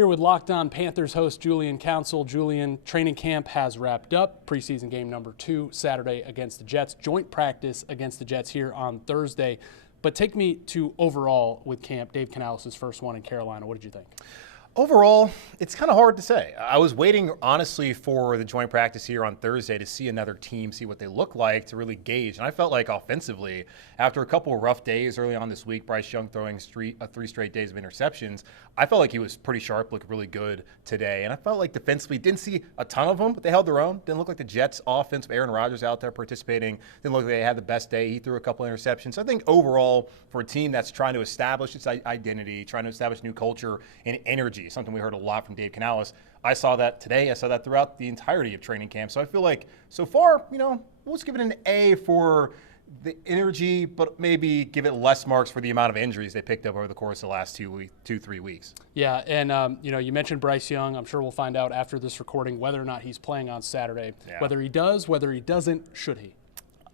Here with Locked On Panthers host Julian Council. Julian, training camp has wrapped up. Preseason game number 2 Saturday against the Jets. Joint practice against the Jets here on Thursday. But take me to overall with camp. Dave Canales' first one in Carolina. What did you think? Overall, it's kind of hard to say. I was waiting, honestly, for the joint practice here on Thursday to see another team, see what they look like, to really gauge. And I felt like offensively, after a couple of rough days early on this week, Bryce Young throwing 3 straight days of interceptions, I felt like he was pretty sharp, looked really good today. And I felt like defensively, didn't see a ton of them, but they held their own. Didn't look like the Jets' offense with Aaron Rodgers out there participating. Didn't look like they had the best day. He threw a couple of interceptions. So I think overall, for a team that's trying to establish its identity, trying to establish new culture and energy, something we heard a lot from Dave Canales. I saw that today. I saw that throughout the entirety of training camp. So I feel like so far, let's give it an A for the energy, but maybe give it less marks for the amount of injuries they picked up over the course of the last 2-3 weeks. Yeah, and you mentioned Bryce Young. I'm sure we'll find out after this recording whether or not he's playing on Saturday. Yeah. Whether he does, whether he doesn't, should he?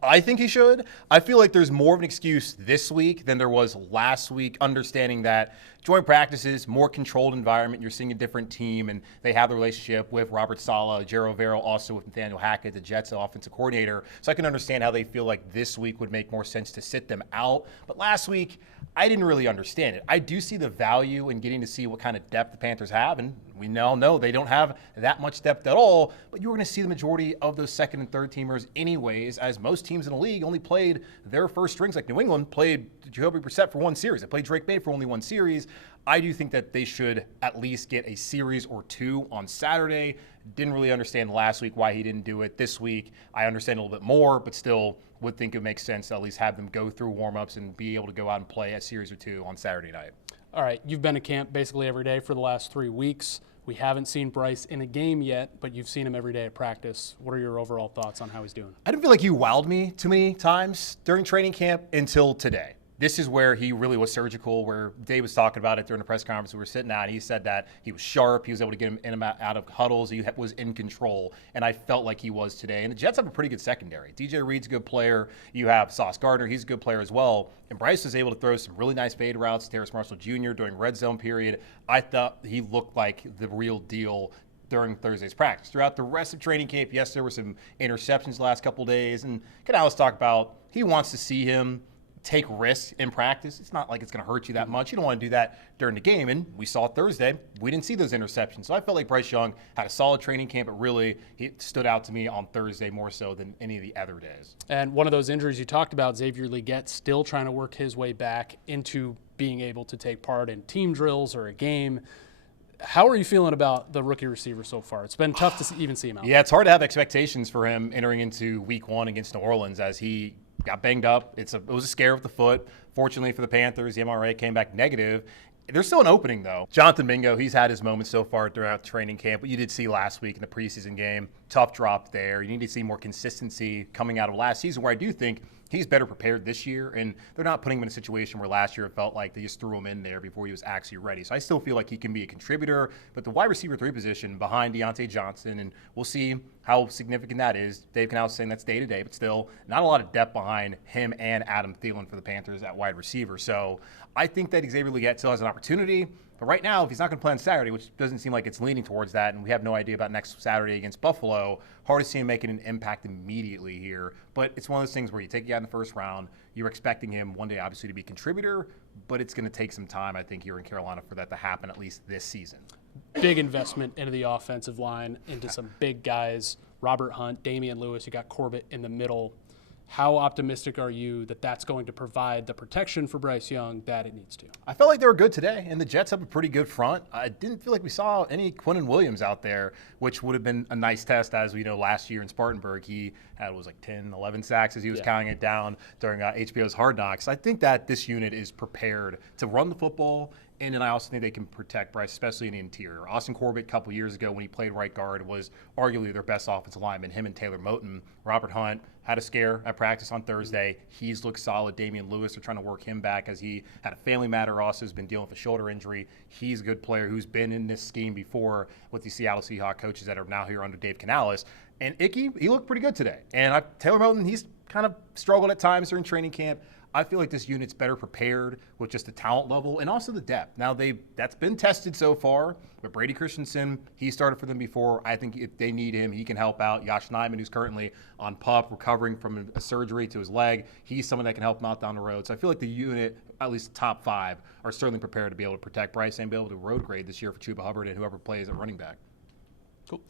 I think he should. I feel like there's more of an excuse this week than there was last week, understanding that joint practices, more controlled environment, you're seeing a different team, and they have the relationship with Robert Saleh, Jero Verrill, also with Nathaniel Hackett, the Jets offensive coordinator. So I can understand how they feel like this week would make more sense to sit them out. But last week, I didn't really understand it. I do see the value in getting to see what kind of depth the Panthers have, and we now know they don't have that much depth at all, but you were going to see the majority of those second and third teamers anyways, as most teams in the league only played their first strings. Like New England played Jacoby Brissett for one series. They played Drake May for only one series. I do think that they should at least get a series or two on Saturday. Didn't really understand last week why he didn't do it. This week, I understand a little bit more, but still would think it makes sense to at least have them go through warmups and be able to go out and play a series or two on Saturday night. All right, you've been to camp basically every day for the last 3 weeks. We haven't seen Bryce in a game yet, but you've seen him every day at practice. What are your overall thoughts on how he's doing? I didn't feel like he wowed me too many times during training camp until today. This is where he really was surgical, where Dave was talking about it during the press conference we were sitting at. He said that he was sharp. He was able to get him in and out of huddles. He was in control, and I felt like he was today. And the Jets have a pretty good secondary. DJ Reed's a good player. You have Sauce Gardner. He's a good player as well. And Bryce was able to throw some really nice fade routes to Terrace Marshall Jr. during red zone period. I thought he looked like the real deal during Thursday's practice. Throughout the rest of training camp, yes, there were some interceptions the last couple of days. And Canales talked about he wants to see him take risks in practice. It's not like it's going to hurt you that much. You don't want to do that during the game. And we saw Thursday, we didn't see those interceptions. So I felt like Bryce Young had a solid training camp, but really he stood out to me on Thursday more so than any of the other days. And one of those injuries you talked about, Xavier still trying to work his way back into being able to take part in team drills or a game. How are you feeling about the rookie receiver so far? It's been tough to even see him out. Yeah, it's hard to have expectations for him entering into week 1 against New Orleans as he got banged up. It was a scare with the foot. Fortunately for the Panthers, the MRA came back negative. There's still an opening, though. Jonathan Mingo, he's had his moments so far throughout training camp, but you did see last week in the preseason game, tough drop there. You need to see more consistency coming out of last season, where I do think he's better prepared this year, and they're not putting him in a situation where last year it felt like they just threw him in there before he was actually ready. So I still feel like he can be a contributor, but the wide receiver 3 position behind Deontay Johnson, and we'll see how significant that is. Dave Canales saying that's day-to-day, but still not a lot of depth behind him and Adam Thielen for the Panthers at wide receiver. So I think that Xavier still has an opportunity. But right now, if he's not going to play on Saturday, which doesn't seem like it's leaning towards that, and we have no idea about next Saturday against Buffalo, hard to see him making an impact immediately here. But it's one of those things where you take a guy in the first round, you're expecting him one day obviously to be a contributor, but it's going to take some time, I think, here in Carolina for that to happen, at least this season. Big investment into the offensive line, into some big guys, Robert Hunt, Damian Lewis, you got Corbett in the middle. How optimistic are you that that's going to provide the protection for Bryce Young that it needs to? I felt like they were good today, and the Jets have a pretty good front. I didn't feel like we saw any Quinnen Williams out there, which would have been a nice test. As we know, last year in Spartanburg, he had, 10, 11 sacks as he was counting it down during HBO's Hard Knocks. I think that this unit is prepared to run the football, and then I also think they can protect Bryce, especially in the interior. Austin Corbett, a couple years ago when he played right guard, was arguably their best offensive lineman, him and Taylor Moton. Robert Hunt had a scare at practice on Thursday. He's looked solid. Damian Lewis, they're trying to work him back as he had a family matter also, has been dealing with a shoulder injury. He's a good player who's been in this scheme before with the Seattle Seahawks coaches that are now here under Dave Canales. And Icky, he looked pretty good today. And Taylor Moton, he's kind of struggled at times during training camp. I feel like this unit's better prepared with just the talent level and also the depth. Now, that's been tested so far, but Brady Christensen, he started for them before. I think if they need him, he can help out. Josh Nijman, who's currently on PUP, recovering from a surgery to his leg, he's someone that can help him out down the road. So I feel like the unit, at least the top 5, are certainly prepared to be able to protect Bryce and be able to road grade this year for Chuba Hubbard and whoever plays at running back. Cool.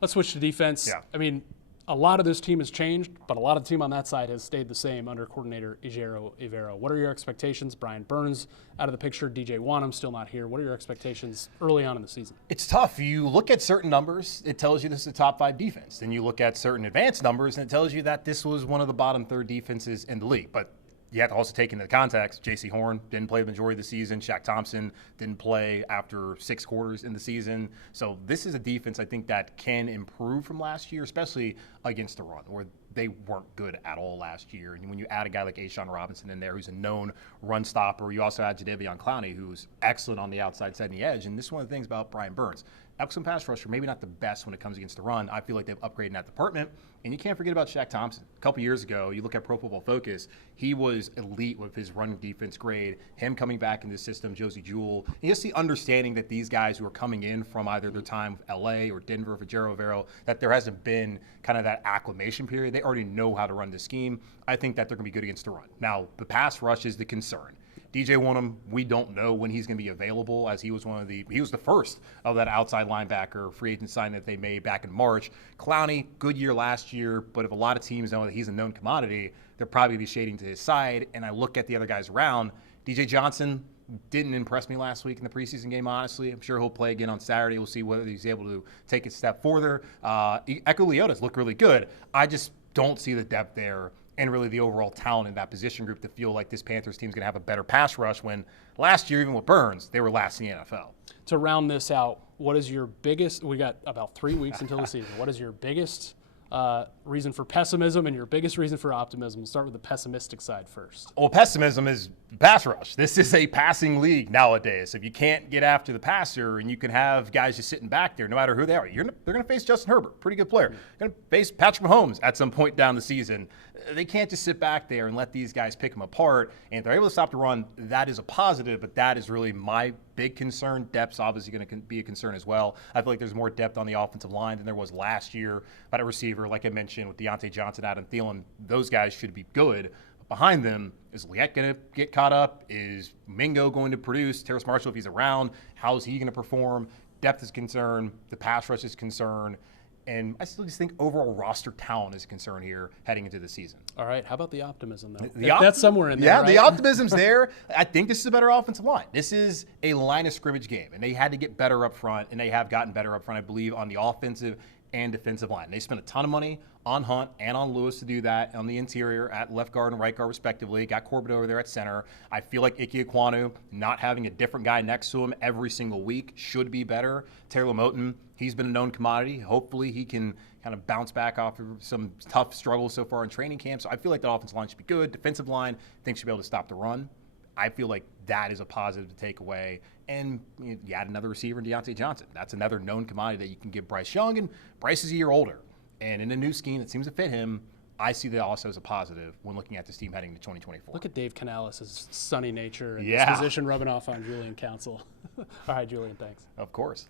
Let's switch to defense. Yeah. I mean, a lot of this team has changed, but a lot of the team on that side has stayed the same under coordinator Xavier. What are your expectations? Brian Burns out of the picture. DJ Wanham still not here. What are your expectations early on in the season? It's tough. You look at certain numbers, it tells you this is a top 5 defense. Then you look at certain advanced numbers, and it tells you that this was one of the bottom third defenses in the league. But you have to also take into context, J.C. Horn didn't play the majority of the season. Shaq Thompson didn't play after 6 quarters in the season. So this is a defense I think that can improve from last year, especially against the run, where they weren't good at all last year. And when you add a guy like A'Shawn Robinson in there, who's a known run stopper, you also add Jadeveon Clowney, who's excellent on the outside setting the edge. And this is one of the things about Brian Burns. Excellent pass rusher, maybe not the best when it comes against the run. I feel like they've upgraded in that department. And you can't forget about Shaq Thompson. A couple years ago, you look at Pro Football Focus, he was elite with his run defense grade. Him coming back in the system, Josie Jewell. And just the understanding that these guys who are coming in from either their time with LA or Denver for Jero Rivero, that there hasn't been kind of that acclimation period. They already know how to run the scheme. I think that they're going to be good against the run. Now, the pass rush is the concern. DJ Wanham, we don't know when he's going to be available, as he was the first of that outside linebacker free agent sign that they made back in March. Clowney, good year last year, but if a lot of teams know that he's a known commodity, they'll probably be shading to his side. And I look at the other guys around. DJ Johnson didn't impress me last week in the preseason game, honestly. I'm sure he'll play again on Saturday. We'll see whether he's able to take a step further. Echo Leota's look really good. I just don't see the depth there and really the overall talent in that position group to feel like this Panthers team is going to have a better pass rush when last year, even with Burns, they were last in the NFL. To round this out, what is your biggest – we got about 3 weeks until the season. What is your biggest reason for pessimism and your biggest reason for optimism? We'll start with the pessimistic side first. Well, pessimism is pass rush. This is a passing league nowadays. If you can't get after the passer and you can have guys just sitting back there, no matter who they are, they're going to face Justin Herbert, pretty good player. They're going to face Patrick Mahomes at some point down the season. They can't just sit back there and let these guys pick them apart. And if they're able to stop the run, that is a positive, but that is really my big concern. Depth's obviously going to be a concern as well. I feel like there's more depth on the offensive line than there was last year. But at receiver, like I mentioned, with Deontay Johnson, Adam Thielen, those guys should be good. But behind them, is Liette going to get caught up? Is Mingo going to produce? Terrace Marshall, if he's around, how is he going to perform? Depth is concerned. The pass rush is concerned. And I still just think overall roster talent is a concern here heading into the season. All right. How about the optimism, though? That's somewhere in there, Yeah, right? The optimism's there. I think this is a better offensive line. This is a line of scrimmage game, and they had to get better up front, and they have gotten better up front, I believe, on the offensive and defensive line. They spent a ton of money on Hunt and on Lewis to do that on the interior at left guard and right guard respectively. Got Corbett over there at center. I feel like Ike Ekwonu not having a different guy next to him every single week should be better. Taylor Moton, he's been a known commodity. Hopefully he can kind of bounce back off of some tough struggles so far in training camp. So I feel like the offensive line should be good. Defensive line, I think should be able to stop the run. I feel like that is a positive to take away. And you add another receiver in Deontay Johnson. That's another known commodity that you can give Bryce Young, and Bryce is a year older. And in a new scheme that seems to fit him, I see that also as a positive when looking at this team heading to 2024. Look at Dave Canales' sunny nature and disposition rubbing off on Julian Council. All right, Julian, thanks. Of course.